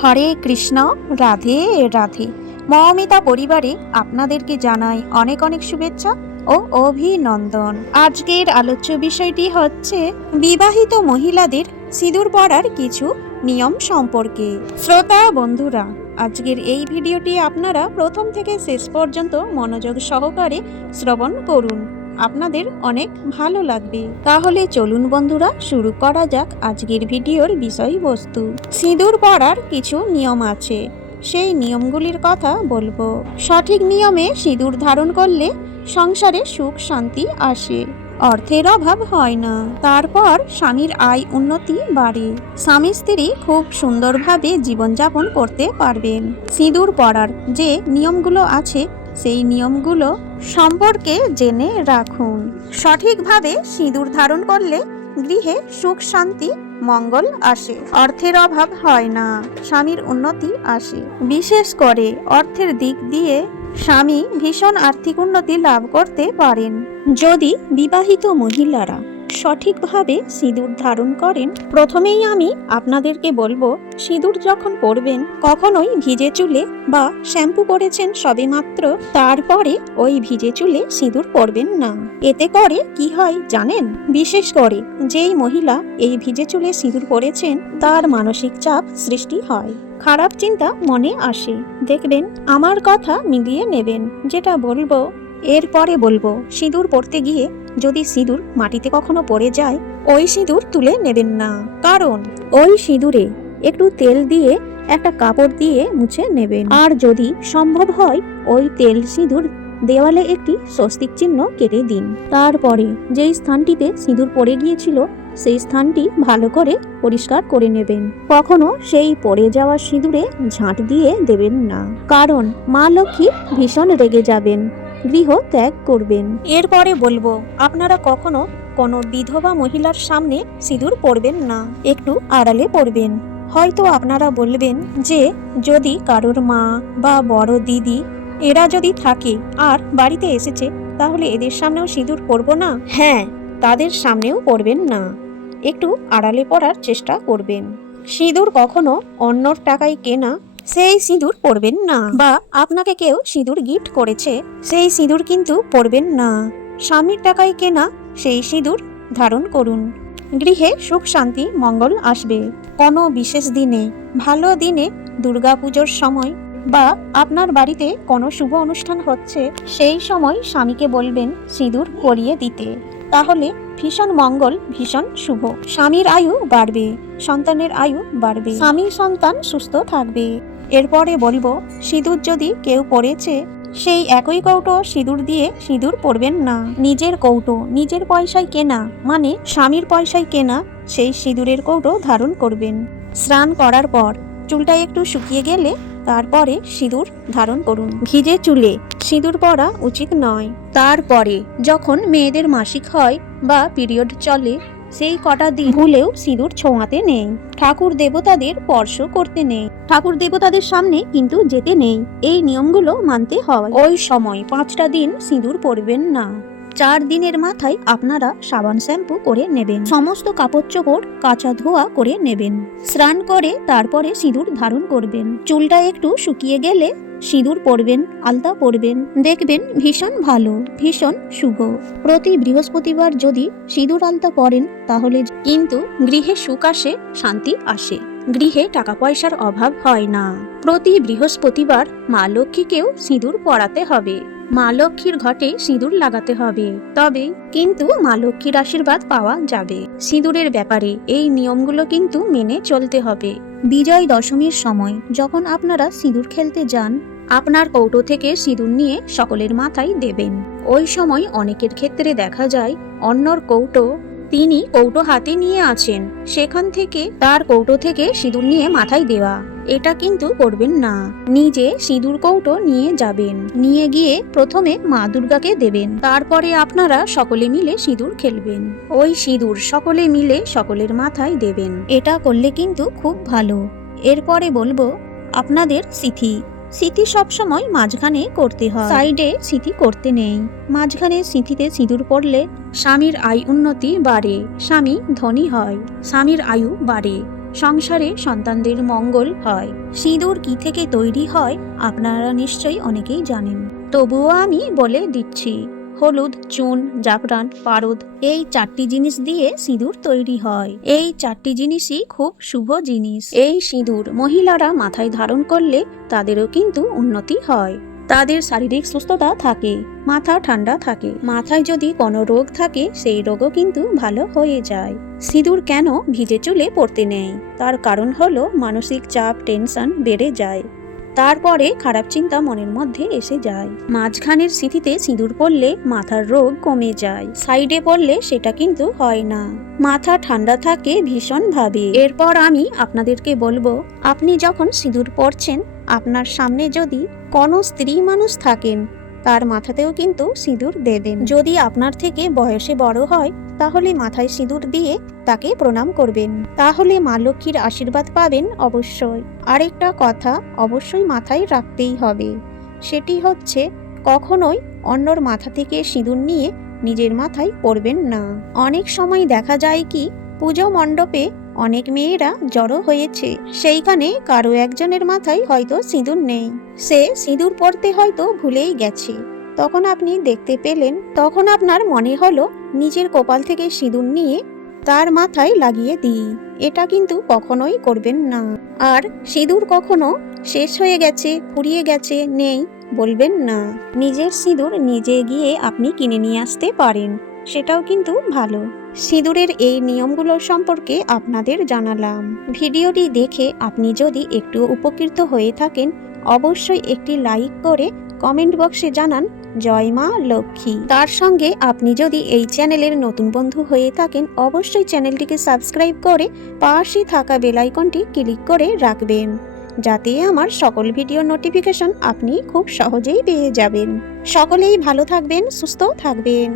হরে কৃষ্ণ, রাধে রাধে। মৌমিতা পরিবারে আপনাদেরকে জানাই অনেক অনেক শুভেচ্ছা ও অভিনন্দন। আজকের আলোচ্য বিষয়টি হচ্ছে বিবাহিত মহিলাদের সিঁদুর পরার কিছু নিয়ম সম্পর্কে। শ্রোতা বন্ধুরা, আজকের এই ভিডিওটি আপনারা প্রথম থেকে শেষ পর্যন্ত মনোযোগ সহকারে শ্রবণ করুন, আপনাদের অনেক ভালো লাগবে। তাহলে চলুন বন্ধুরা, শুরু করা যাক আজকের ভিডিওর বিষয়বস্তু। সিঁদুর পরার কিছু নিয়ম আছে, সেই নিয়মগুলির কথা বলবো। সঠিক নিয়মে সিঁদুর ধারণ করলে সংসারে সুখ শান্তি আসে, অর্থের অভাব হয় না। তারপর স্বামীর আয় উন্নতি বাড়ে, স্বামী স্ত্রী খুব সুন্দরভাবে জীবনযাপন করতে পারবেন। সিঁদুর পরার যে নিয়মগুলো আছে সেই নিয়মগুলো সম্পর্কে জেনে রাখুন। সঠিকভাবে সিঁদুর ধারণ করলে গৃহে সুখ শান্তি মঙ্গল আসে, অর্থের অভাব হয় না, স্বামীর উন্নতি আসে। বিশেষ করে অর্থের দিক দিয়ে স্বামী ভীষণ আর্থিক উন্নতি লাভ করতে পারেন যদি বিবাহিত মহিলারা সঠিকভাবে সিঁদুর ধারণ করেন। প্রথমেই আমি আপনাদেরকে বলবো, সিঁদুর যখন পরবেন কখনোই ভিজে চুলে বা শ্যাম্পু করেছেন সবেমাত্র তারপরে ওই ভিজে চুলে সিঁদুর পরবেন না। এতে করে কি হয় জানেন? বিশেষ করে যেই মহিলা এই ভিজে চুলে সিঁদুর পরেছেন তার মানসিক চাপ সৃষ্টি হয়, খারাপ চিন্তা মনে আসে। দেখবেন আমার কথা মিলিয়ে নেবেন যেটা বলবো। এরপরে বলবো, সিঁদুর পরতে গিয়ে যদি সিঁদুর মাটিতে কখনো পড়ে যায় ওই সিঁদুর তুলে নেবেন না, কারণ ওই সিঁদুরে একটু তেল দিয়ে একটা কাপড় দিয়ে মুছে নেবেন। আর যদি সম্ভব হয় ওই তেল সিঁদুর দেওয়ালে একটি স্বস্তিক চিহ্ন কেটে দিন। তারপরে যেই স্থানটিতে সিঁদুর পড়ে গিয়েছিল সেই স্থানটি ভালো করে পরিষ্কার করে নেবেন। কখনো সেই পড়ে যাওয়া সিঁদুরে ঝাঁট দিয়ে দেবেন না, কারণ মা লক্ষ্মী ভীষণ রেগে যাবেন, গৃহ ত্যাগ করবেন। এরপরে বলবো, আপনারা কখনো কোনো বিধবা মহিলার সামনে সিঁদুর পরবেন না, একটু আড়ালে পরবেন। হয়তো আপনারা বলবেন যে যদি কারোর মা বা বড় দিদি এরা যদি থাকে আর বাড়িতে এসেছে তাহলে এদের সামনেও সিঁদুর পরবো না? হ্যাঁ, তাদের সামনেও পরবেন না, একটু আড়ালে পরার চেষ্টা করবেন। সিঁদুর কখনো অন্যর টাকায় কেনা সেই সিঁদুর পরবেন না, বা আপনাকে কেউ সিঁদুর গিফট করেছে সেই সিঁদুর কিন্তু পরবেন না। স্বামীর টাকায় কেনা সেই সিঁদুর ধারণ করুন, গৃহে সুখ শান্তি মঙ্গল আসবে। কোনো বিশেষ দিনে, ভালো দিনে, দুর্গাপুজোর সময় বা আপনার বাড়িতে কোনো শুভ অনুষ্ঠান হচ্ছে সেই সময় স্বামীকে বলবেন সিঁদুর পরিয়ে দিতে, তাহলে ভীষণ মঙ্গল, ভীষণ শুভ। স্বামীর আয়ু বাড়বে, সন্তানের আয়ু বাড়বে, স্বামী সন্তান সুস্থ থাকবে। এরপরে বলবো, সিঁদুর যদি কেউ পরেছে সেই একই কৌটো সিঁদুর দিয়ে সিঁদুর পরবেন না। নিজের কৌটো, নিজের পয়সায় কেনা, মানে স্বামীর পয়সায় কেনা সেই সিঁদুরের কৌটো ধারণ করবেন। স্নান করার পর চুলটা একটু শুকিয়ে গেলে তারপরে সিঁদুর ধারণ করুন। ভিজে চুলে সিঁদুর পরা উচিত নয়। তারপরে যখন মেয়েদের মাসিক হয় বা পিরিয়ড চলে সেই কটা দিন ভুলেও সিঁদুর ছোঁয়াতে নেই, ঠাকুর দেবতাদের স্পর্শ করতে নেই, ঠাকুর দেবতাদের সামনে কিন্তু যেতে নেই। এই নিয়মগুলো মানতে হয়। ওই সময় 5টা দিন সিঁদুর পরবেন না। 4 দিনের মাথায় আপনারা সাবান শ্যাম্পু করে নেবেন, সমস্ত কাপড় চোপড় কাঁচা ধোয়া করে নেবেন, স্নান করে তারপরে সিঁদুর ধারণ করবেন। চুলটা একটু শুকিয়ে গেলে সিঁদুর পরবেন, আলতা পরবেন, দেখবেন ভীষণ ভালো, ভীষণ শুভ। প্রতি বৃহস্পতিবার যদি সিঁদুর আলতা পরেন তাহলে কিন্তু গৃহে সুখ আসে, শান্তি আসে, গৃহে টাকা পয়সার অভাব হয় না। প্রতি বৃহস্পতিবার মা লক্ষ্মীকেও সিঁদুর পরাতে হবে, মা লক্ষ্মীর ঘটে সিঁদুর লাগাতে হবে, তবে কিন্তু মা লক্ষ্মীর আশীর্বাদ পাওয়া যাবে। সিঁদুরের ব্যাপারে এই নিয়মগুলো কিন্তু মেনে চলতে হবে। বিজয় দশমীর সময় যখন আপনারা সিঁদুর খেলতে যান, আপনার কৌটো থেকে সিঁদুর নিয়ে সকলের মাথায় দেবেন। ওই সময় অনেকের ক্ষেত্রে দেখা যায় অন্যর কৌটো তিনি কৌটো হাতে নিয়ে আছেন, সেখান থেকে তার কৌটো থেকে সিঁদুর নিয়ে মাথায় দেওয়া, এটা কিন্তু করবেন না। নিজে সিঁদুর কৌটো নিয়ে যাবেন, নিয়ে গিয়ে প্রথমে মা দুর্গাকে দেবেন, তারপরে আপনারা সকলে মিলে সিঁদুর খেলবেন। ওই সিঁদুর সকলে মিলে সকলের মাথায় দেবেন, এটা করলে কিন্তু খুব ভালো। এরপরে বলবো, আপনাদের সিঁথি সবসময় মাঝখানে করতে হয়, সাইডে সিঁথি করতে নেই। মাঝখানে সিঁথিতে সিঁদুর পড়লে স্বামীর আয় উন্নতি বাড়ে, স্বামী ধনী হয়, স্বামীর আয়ু বাড়ে, সংসারে সন্তানদের মঙ্গল হয়। সিঁদুর কি থেকে তৈরি হয় আপনারা নিশ্চয়ই অনেকেই জানেন, তবুও আমি বলে দিচ্ছি। হলুদ, চুন, জাফরান, পারদ, এই 4টি জিনিস দিয়ে সিঁদুর তৈরি হয়। এই 4টি জিনিসই খুব শুভ জিনিস। এই সিঁদুর মহিলারা মাথায় ধারণ করলে তাদেরও কিন্তু উন্নতি হয়, তাদের শারীরিক সুস্থতা থাকে, মাথা ঠান্ডা থাকে। মাথায় যদি কোনো রোগ থাকে সেই রোগও কিন্তু ভালো হয়ে যায়। সিঁদুর কেন ভিজে চুলে পড়তে নেই? তার কারণ হলো মানসিক চাপ, টেনশন বেড়ে যায়, তারপরে খারাপ চিন্তা মনের মধ্যে এসে যায়। মাঝখানের স্মৃতিতে সিঁদুর পড়লে মাথার রোগ কমে যায়, সাইডে পড়লে সেটা কিন্তু হয় না। মাথা ঠান্ডা থাকে ভীষণভাবে। এরপর আমি আপনাদেরকে বলবো, আপনি যখন সিঁদুর পরছেন, আপনার সামনে যদি কোনো স্ত্রী মানুষ থাকেন তার মাথাতেও কিন্তু সিঁদুর দেবেন। যদি আপনার থেকে বয়সে বড় হয় তাহলে মাথায় সিঁদুর দিয়ে তাকে প্রণাম করবেন, তাহলে মা লক্ষ্মীর আশীর্বাদ পাবেন অবশ্যই। আরেকটা কথা অবশ্যই মাথায় রাখতেই হবে, সেটি হচ্ছে কখনোই অন্যর মাথা থেকে সিঁদুর নিয়ে নিজের মাথায় পরবেন না। অনেক সময় দেখা যায় কি, পুজো মণ্ডপে অনেক মেয়েরা জড়ো হয়েছে, সেইখানে কারো একজনের মাথায় হয়তো সিঁদুর নেই, সে সিঁদুর পরতে হয়তো ভুলেই গেছে। তখন আপনি দেখতে পেলেন, তখন আপনার মনে হলো নিজের কপাল থেকে সিঁদুর নিয়ে তার মাথায় লাগিয়ে দিই। এটা কিন্তু কখনোই করবেন না। আর সিঁদুর কখনো শেষ হয়ে গেছে, ফুরিয়ে গেছে, নেই বলবেন না। নিজের সিঁদুর নিজে গিয়ে আপনি কিনে নিয়ে আসতে পারেন, সেটাও কিন্তু ভালো। সিঁদুরের এই নিয়মগুলো সম্পর্কে আপনাদের জানালাম। ভিডিওটি দেখে আপনি যদি একটু উপকৃত হয়ে থাকেন, অবশ্যই একটি লাইক করে কমেন্ট বক্সে জানান জয় মা লক্ষ্মী। তার সঙ্গে আপনি যদি এই চ্যানেলের নতুন বন্ধু হয়ে থাকেন, অবশ্যই চ্যানেলটিকে সাবস্ক্রাইব করে পাশে থাকা বেল আইকনটি ক্লিক করে রাখবেন, যাতে আমার সকল ভিডিও নোটিফিকেশন আপনি খুব সহজেই পেয়ে যাবেন। সকলেই ভালো থাকবেন, সুস্থ থাকবেন।